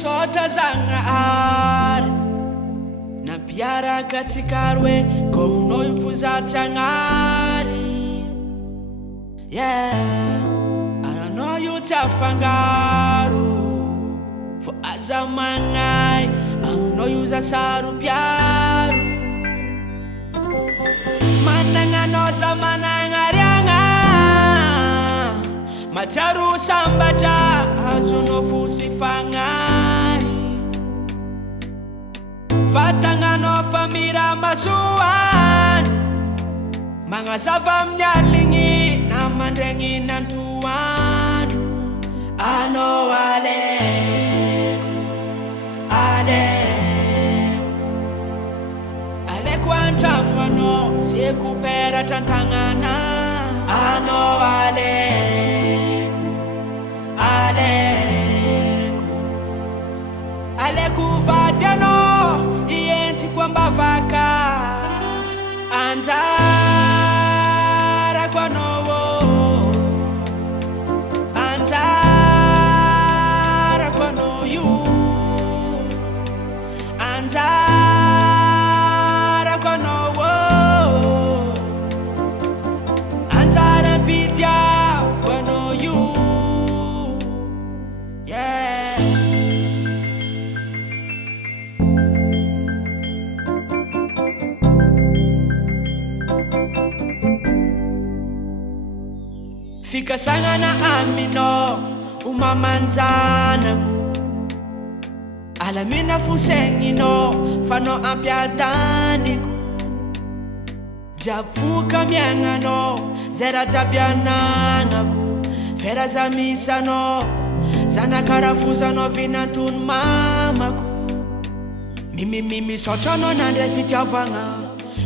Sota zangar na biara katsikarwe komno infuza tangari. Yeah, I don't know you tafangaru for azamangai ang no you za saru piaru mananga no zamanangarianga macharu sambata azuno fusifangai fatanga no famira masuan mga savam nyalingi na mandrengi nantuandu ano ale kwantangwano siekupera tantangana ano ale kuvadiano ienti kwamba vaka anzara kwanowo anzara kwanoyu anzara kwanowo anzara pitya kwanoyu. Yeah. Fika sanga na amino umamanzana ku alamina fusengino fano ampiatani ku jafuka miangano zera jabianana ku fera zamisano zana karafuzano vinatun mama ku mimi sochono nande fitiavanga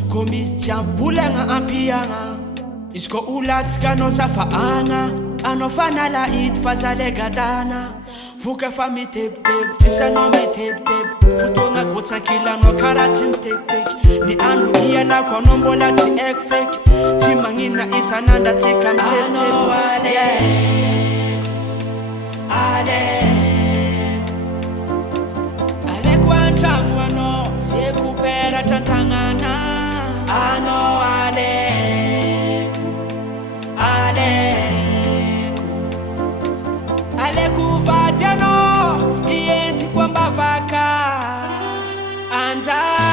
komis jamvulanga ampianga isko ulatska no safaanga anofana la it fazale gadana fuka fami tep tep tisano mi tep tep futona kotsa kila no karatim tep tep ni anu iya na konombola ti ekfek ti mangina isananda ti kam tep tep ale kwantangwano siekupera tantangana ano ale kuvadiano ienti kwamba vaka anza